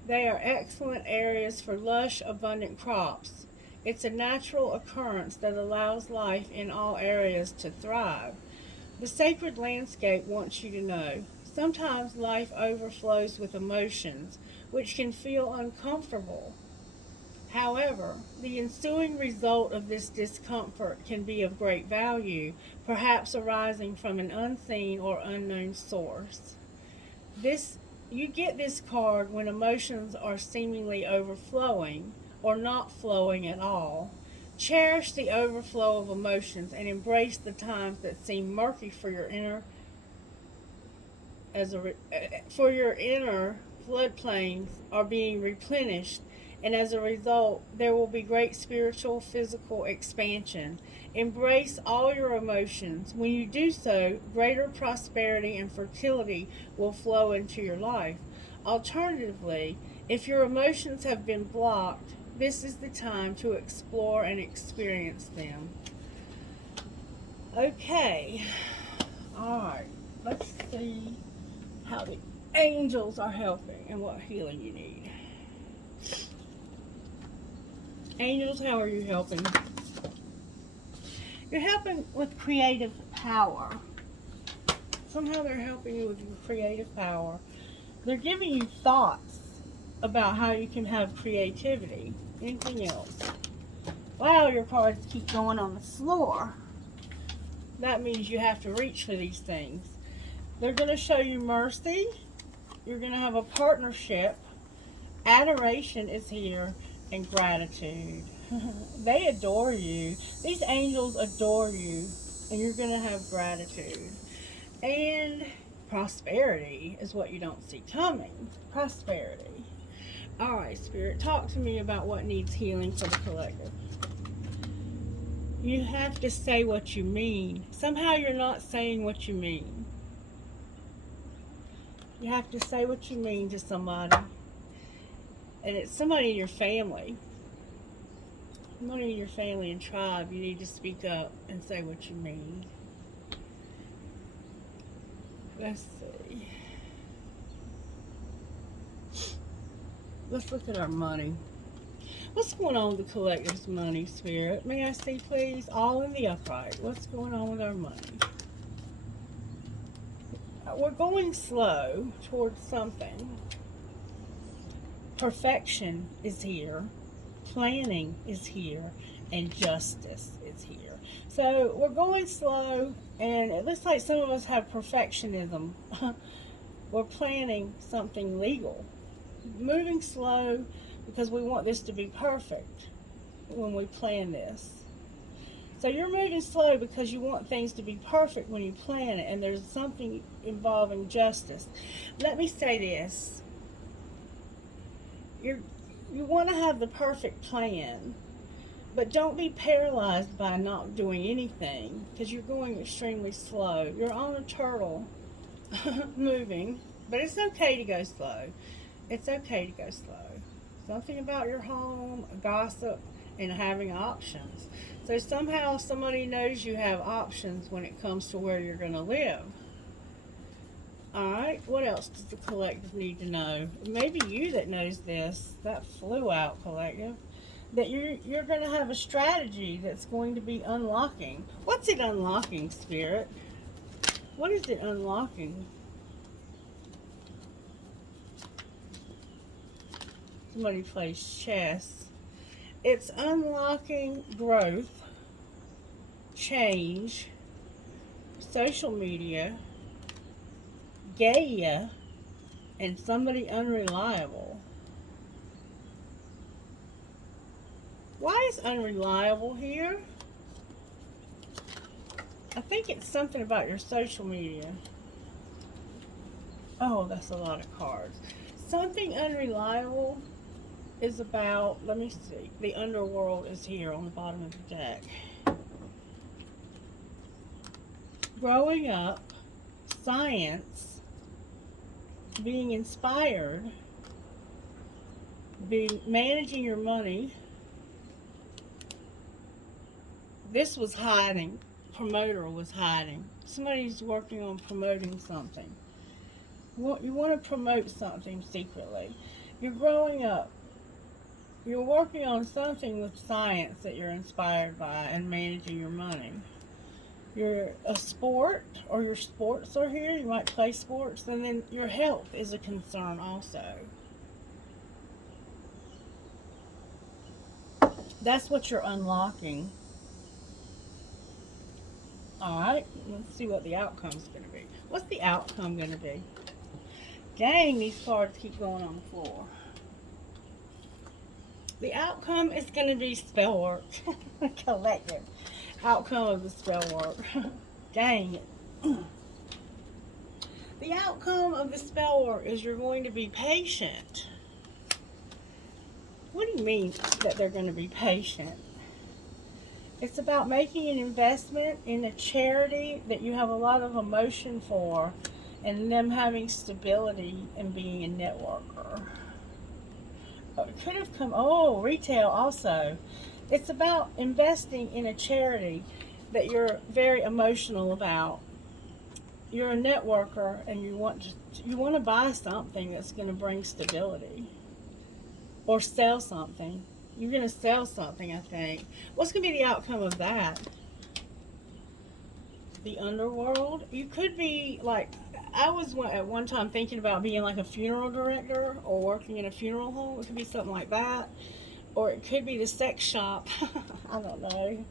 They are excellent areas for lush, abundant crops. It's a natural occurrence that allows life in all areas to thrive. The sacred landscape wants you to know. Sometimes life overflows with emotions, which can feel uncomfortable. However, the ensuing result of this discomfort can be of great value, perhaps arising from an unseen or unknown source. This you get this card when emotions are seemingly overflowing or not flowing at all. Cherish the overflow of emotions and embrace the times that seem murky for your inner for your inner floodplains are being replenished, and as a result, there will be great spiritual, physical expansion. Embrace all your emotions. When you do so, greater prosperity and fertility will flow into your life. Alternatively, if your emotions have been blocked, this is the time to explore and experience them. Okay. Alright. Let's see how the angels are helping and what healing you need. Angels, how are you helping? You're helping with creative power. Somehow they're helping you with your creative power. They're giving you thoughts about how you can have creativity. Anything else? Wow, your cards keep going on the floor. That means you have to reach for these things. They're going to show you mercy. You're going to have a partnership. Adoration is here, and gratitude. They adore you. These angels adore you, and you're going to have gratitude. And prosperity is what you don't see coming. Prosperity. All right, Spirit, talk to me about what needs healing for the collective. You have to say what you mean. Somehow you're not saying what you mean. You have to say what you mean to somebody. And it's somebody in your family. Somebody in your family and tribe. You need to speak up and say what you mean. Let's see. Let's look at our money. What's going on with the collective's money, Spirit? May I see, please? All in the upright. What's going on with our money? We're going slow towards something. Perfection is here. Planning is here. And justice is here. So we're going slow, and it looks like some of us have perfectionism. We're planning something legal. Moving slow because we want this to be perfect when we plan this. So you're moving slow because you want things to be perfect when you plan it, and there's something involving justice. Let me say this. You want to have the perfect plan, but don't be paralyzed by not doing anything because you're going extremely slow. You're on a turtle moving, but it's okay to go slow. It's okay to go slow. Something about your home, gossip, and having options. So somehow somebody knows you have options when it comes to where you're going to live. Alright, what else does the collective need to know? Maybe you that knows this, that flew out, collective, that you're going to have a strategy that's going to be unlocking. What's it unlocking, Spirit? What is it unlocking? Somebody plays chess. It's unlocking growth, change, social media, Gaia, and somebody unreliable. Why is unreliable here? I think it's something about your social media. Oh, that's a lot of cards. Something unreliable is about, let me see, the underworld is here on the bottom of the deck. Growing up, science, being inspired, managing your money. This was hiding. Promoter was hiding. Somebody's working on promoting something. You want to promote something secretly. You're growing up. You're working on something with science that you're inspired by and managing your money. You're a sport, or your sports are here. You might play sports, and then your health is a concern also. That's what you're unlocking. All right, let's see what the outcome's going to be. What's the outcome going to be? Dang, these cards keep going on the floor. The outcome is going to be spell work. Collective. Outcome of the spell work. Dang it. The outcome of the spell work is you're going to be patient. What do you mean that they're going to be patient? It's about making an investment in a charity that you have a lot of emotion for, and them having stability and being a networker. It could have come, retail also. It's about investing in a charity that you're very emotional about. You're a networker and you want to buy something that's going to bring stability, or sell something. You're going to sell something, I think. What's going to be the outcome of that? The underworld? You could be like, I was at one time thinking about being like a funeral director or working in a funeral home. It could be something like that. Or it could be the sex shop. I don't know.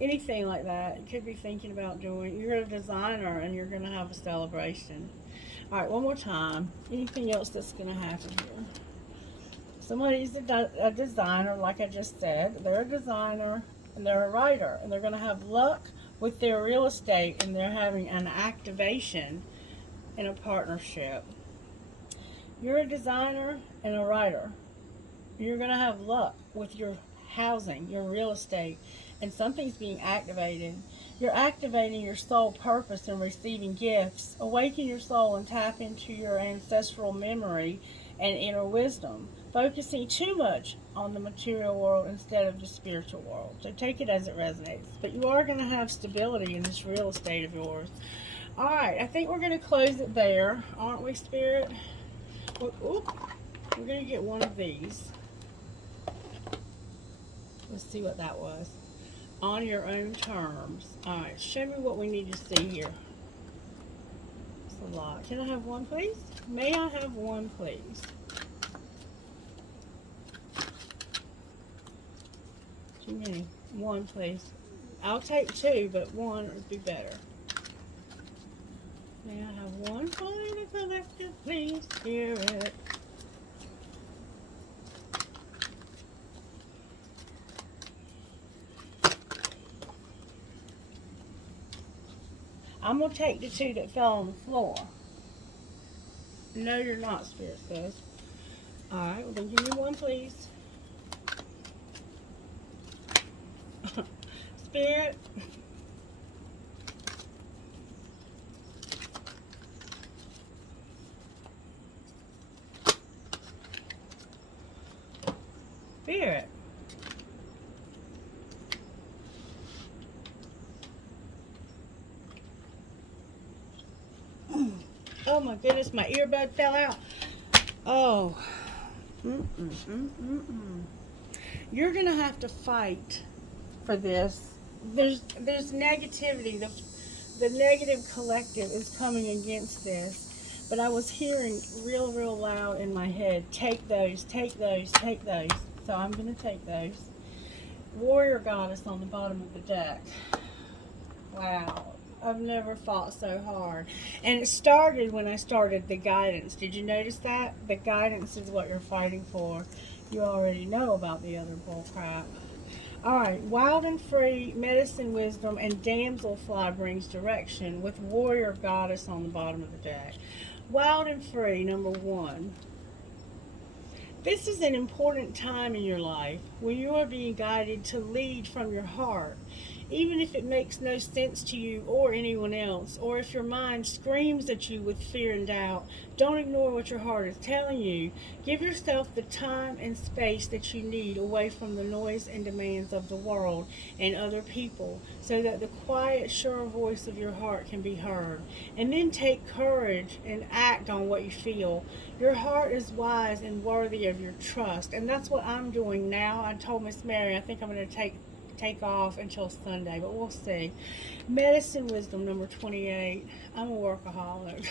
Anything like that. You could be thinking about doing. You're a designer and you're going to have a celebration. All right, one more time. Anything else that's going to happen here? Somebody's a designer, like I just said. They're a designer and they're a writer. And they're going to have luck with their real estate, and they're having an activation in a partnership. You're a designer and a writer. You're going to have luck with your housing, your real estate, and something's being activated. You're activating your soul purpose and receiving gifts. Awaken your soul and tap into your ancestral memory and inner wisdom, focusing too much on the material world instead of the spiritual world. So take it as it resonates. But you are going to have stability in this real estate of yours. All right, I think we're going to close it there, aren't we, Spirit? We're going to get one of these. Let's see what that was. On your own terms. All right, show me what we need to see here. It's a lot. Can I have one, please? May I have one, please? Too many. One, please. I'll take two, but one would be better. May I have one for the collective, please, Spirit? I'm going to take the two that fell on the floor. No, you're not, Spirit says. Alright, well then give me one, please. Spirit. Spirit. Oh my goodness, my earbud fell out. Oh. You're going to have to fight for this. There's negativity. The negative collective is coming against this. But I was hearing real loud in my head, take those, take those, take those. So I'm going to take those. Warrior Goddess on the bottom of the deck. Wow. I've never fought so hard. And it started when I started the guidance. Did you notice that? The guidance is what you're fighting for. You already know about the other bull crap. Alright, wild and free, medicine, wisdom, and damselfly brings direction with warrior goddess on the bottom of the deck. Wild and free, number one. This is an important time in your life when you are being guided to lead from your heart. Even if it makes no sense to you or anyone else, or if your mind screams at you with fear and doubt, don't ignore what your heart is telling you. Give yourself the time and space that you need away from the noise and demands of the world and other people, so that the quiet, sure voice of your heart can be heard. And then take courage and act on what you feel. Your heart is wise and worthy of your trust, and that's what I'm doing now. I told Miss Mary I think I'm going to take off until Sunday, but we'll see. Medicine wisdom number 28. I'm a workaholic.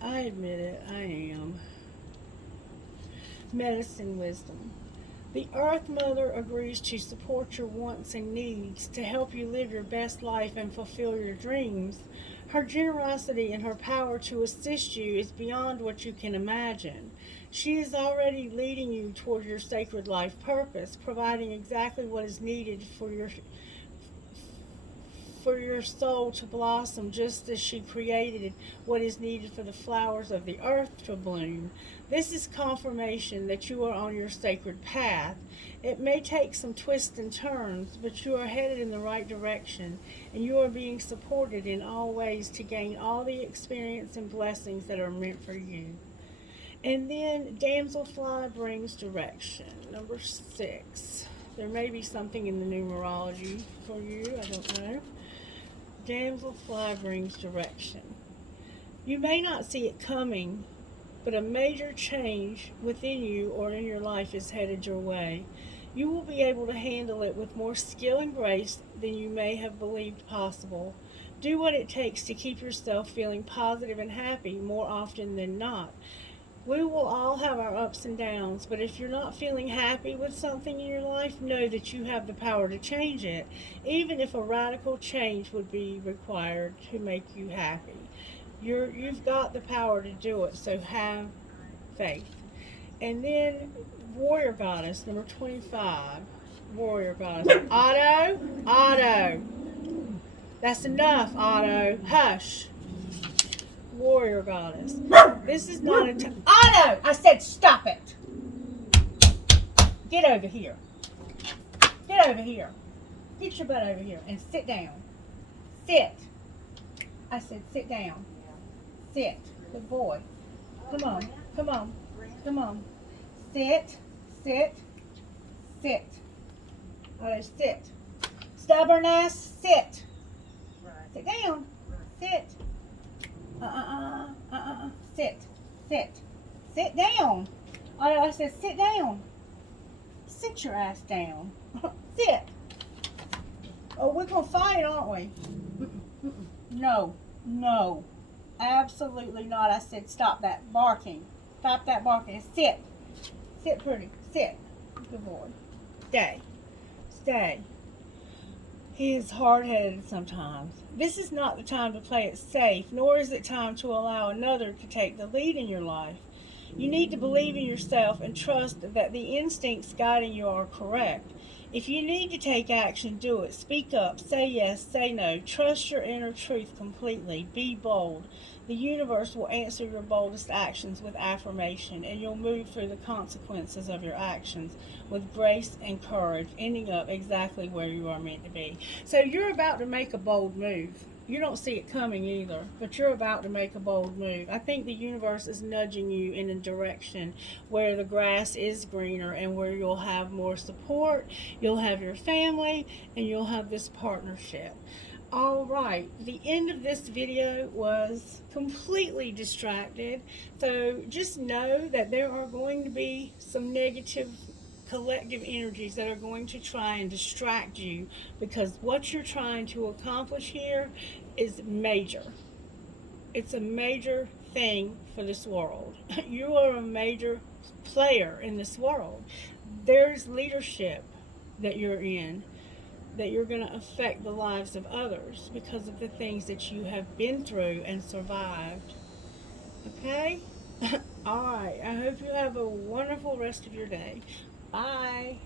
I admit it, I am. Medicine wisdom. The Earth Mother agrees to support your wants and needs to help you live your best life and fulfill your dreams. Her generosity and her power to assist you is beyond what you can imagine. She is already leading you toward your sacred life purpose, providing exactly what is needed for your soul to blossom, just as she created what is needed for the flowers of the earth to bloom. This is confirmation that you are on your sacred path. It may take some twists and turns, but you are headed in the right direction, and you are being supported in all ways to gain all the experience and blessings that are meant for you. And then Damselfly brings direction. Number 6. There may be something in the numerology for you, I don't know. Dragonfly brings direction. You may not see it coming, but a major change within you or in your life is headed your way. You will be able to handle it with more skill and grace than you may have believed possible. Do what it takes to keep yourself feeling positive and happy more often than not. We will all have our ups and downs, but if you're not feeling happy with something in your life, know that you have the power to change it, even if a radical change would be required to make you happy. You've got the power to do it, so have faith. And then Warrior Goddess, number 25. Warrior Goddess. Otto! That's enough, Otto. Hush. Warrior Goddess. This is not a time. Otto! I said stop it. Get over here. Get over here. Get your butt over here and sit down. Sit. I said sit down. Sit. Good boy. Come on. Come on. Come on. Sit. Sit. Sit. Otto, sit. Stubborn ass, sit. Sit down. Sit. Sit. Sit. Sit down. I said sit down. Sit your ass down. Sit. Oh, we're going to fight, aren't we? No. No. Absolutely not. I said stop that barking. Stop that barking. Sit. Sit pretty. Sit. Good boy. Stay. Stay. He is hard-headed sometimes. This is not the time to play it safe, nor is it time to allow another to take the lead in your life. You need to believe in yourself and trust that the instincts guiding you are correct. If you need to take action, do it. Speak up. Say yes. Say no. Trust your inner truth completely. Be bold. The universe will answer your boldest actions with affirmation, and you'll move through the consequences of your actions with grace and courage, ending up exactly where you are meant to be. So you're about to make a bold move. You don't see it coming either, but you're about to make a bold move. I think the universe is nudging you in a direction where the grass is greener and where you'll have more support, you'll have your family, and you'll have this partnership. All right, the end of this video was completely distracted. So just know that there are going to be some negative collective energies that are going to try and distract you, because what you're trying to accomplish here is major. It's a major thing for this world. You are a major player in this world. There's leadership that you're in, that you're going to affect the lives of others because of the things that you have been through and survived. Okay? All right. I hope you have a wonderful rest of your day. Bye.